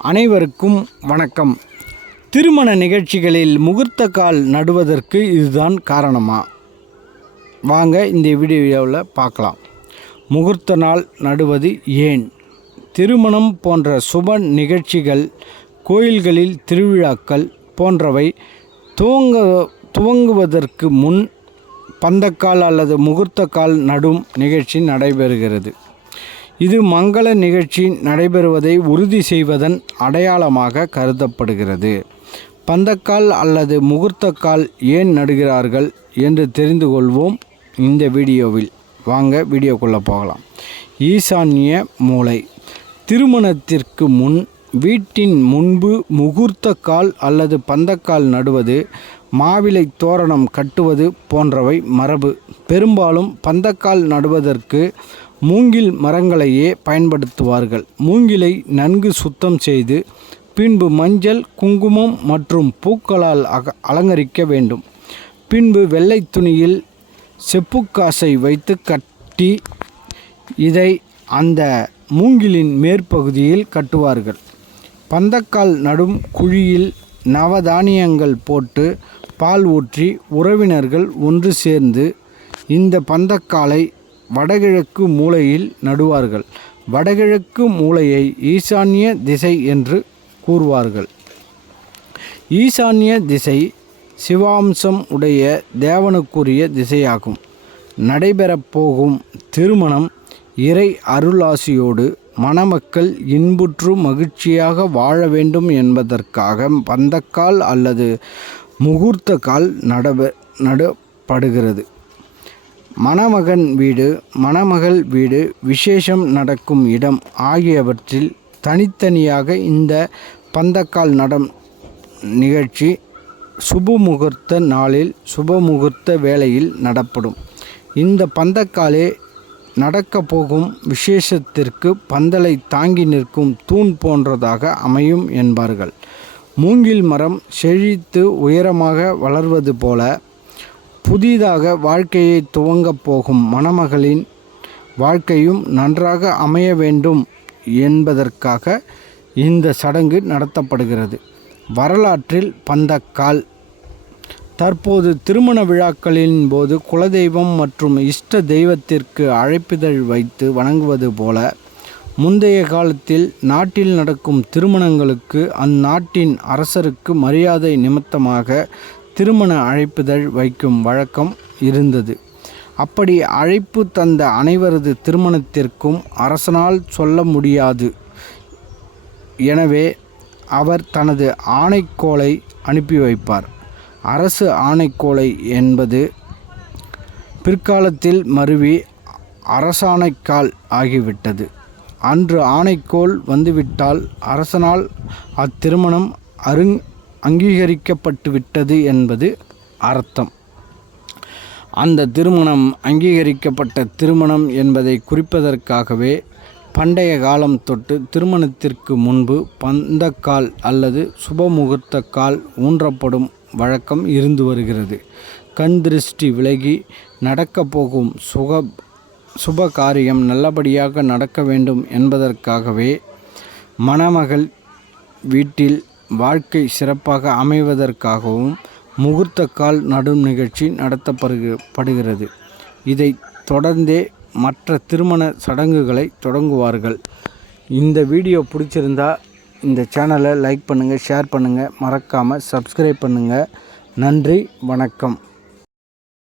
அனைவருக்கும் வணக்கம். திருமண நிகழ்ச்சிகளில் முகூர்த்த கால் நடுவதற்கு இதுதான் காரணமா? வாங்க இந்த வீடியோவில் பார்க்கலாம். முகூர்த்த நாள் நடுவது ஏன்? திருமணம் போன்ற சுப நிகழ்ச்சிகள் கோயில்களில் திருவிழாக்கள் போன்றவை துவங்க துவங்குவதற்கு முன் பந்தக்கால் அல்லது முகூர்த்த கால் நடும் நிகழ்ச்சி நடைபெறுகிறது. இது மங்கள நிகழ்ச்சி நடைபெறுவதை உறுதி செய்வதன் அடையாளமாக கருதப்படுகிறது. பந்தக்கால் அல்லது முகூர்த்தக்கால் ஏன் நடுகிறார்கள் என்று தெரிந்து கொள்வோம் இந்த வீடியோவில். வாங்க வீடியோக்குள்ளே போகலாம். ஈசான்ய மூலை திருமணத்திற்கு முன் வீட்டின் முன்பு முகூர்த்த கால் அல்லது பந்தக்கால் நடுவது மாவிலை தோரணம் கட்டுவது போன்றவை மரபு. பெரும்பாலும் பந்தக்கால் நடுவதற்கு மூங்கில் மரங்களையே பயன்படுத்துவார்கள். மூங்கிலை நன்கு சுத்தம் செய்து பின்பு மஞ்சள் குங்குமம் மற்றும் பூக்களால் அக அலங்கரிக்க வேண்டும். பின்பு வெள்ளை துணியில் செப்புக்காசை வைத்து கட்டி இதை அந்த மூங்கிலின் மேற்பகுதியில் கட்டுவார்கள். பந்தக்கால் நடும் குழியில் நவதானியங்கள் போட்டு பால் ஊற்றி உறவினர்கள் ஒன்று சேர்ந்து இந்த பந்தக்காலை வடகிழக்கு மூலையில் நடுவார்கள். வடகிழக்கு மூலையை ஈசான்ய திசை என்று கூறுவார்கள். ஈசான்ய திசை சிவாம்சம் உடைய தேவனுக்குரிய திசையாகும். நடைபெறப் போகும் திருமணம் இறை அருளாசியோடு மணமக்கள் இன்புற்று மகிழ்ச்சியாக வாழ வேண்டும் என்பதற்காக பந்தக்கால் அல்லது முகூர்த்த கால் நடப நடப்படுகிறது. மணமகன் வீடு மணமகள் வீடு விசேஷம் நடக்கும் இடம் ஆகியவற்றில் தனித்தனியாக இந்த பந்தக்கால் நடம் நிகழ்ச்சி சுபமுகூர்த்த நாளில் சுபமுகூர்த்த வேளையில் நடப்படும். இந்த பந்தக்காலே நடக்க போகும் விசேஷத்திற்கு பந்தலை தாங்கி நிற்கும் தூண் போன்றதாக அமையும் என்பார்கள். மூங்கில் மரம் செழித்து உயரமாக வளர்வது போல புதிதாக வாழ்க்கையை துவங்கப் போகும் மணமகளின் வாழ்க்கையும் நன்றாக அமைய வேண்டும் என்பதற்காக இந்த சடங்கு நடத்தப்படுகிறது. வரலாற்றில் பந்தக்கால். தற்போது திருமண விழாக்களின் போது குலதெய்வம் மற்றும் இஷ்ட தெய்வத்திற்கு அழைப்பிதழ் வைத்து வணங்குவது போல முந்தைய காலத்தில் நாட்டில் நடக்கும் திருமணங்களுக்கு அந்நாட்டின் அரசருக்கு மரியாதை நிமித்தமாக திருமண அழைப்பிதழ் வைக்கும் வழக்கம் இருந்தது. அப்படி அழைப்பு தந்த அனைவரது திருமணத்திற்கும் அரசனால் சொல்ல முடியாது. எனவே அவர் தனது ஆணைக்கோளை அனுப்பி வைப்பார். அரசு ஆணைக்கோளை என்பது பிற்காலத்தில் மருவி அரசாணைக்கால் ஆகிவிட்டது. அன்று ஆணைக்கோள் வந்துவிட்டால் அரசனால் அத்திருமணம் அருங் அங்கீகரிக்கப்பட்டுவிட்டது என்பது அர்த்தம். அந்த திருமணம் அங்கீகரிக்கப்பட்ட திருமணம் என்பதை குறிப்பதற்காகவே பண்டைய காலம் தொட்டு திருமணத்திற்கு முன்பு பந்தக்கால் அல்லது சுபமுகூர்த்த கால் ஊன்றப்படும் வழக்கம் இருந்து வருகிறது. கண் திருஷ்டி விலகி நடக்கப் போகும் சுக சுப காரியம் நல்லபடியாக நடக்க வேண்டும் என்பதற்காகவே மணமகள் வீட்டில் வாழ்க்கை சிறப்பாக அமைவதற்காகவும் முகூர்த்த கால் நடும் நிகழ்ச்சி நடத்தப்படுக படுகிறது. இதை தொடர்ந்தே மற்ற திருமண சடங்குகளை தொடங்குவார்கள். இந்த வீடியோ பிடிச்சிருந்தா இந்த சேனலை லைக் பண்ணுங்கள் ஷேர் பண்ணுங்கள் மறக்காமல் சப்ஸ்கிரைப் பண்ணுங்கள் நன்றி வணக்கம்.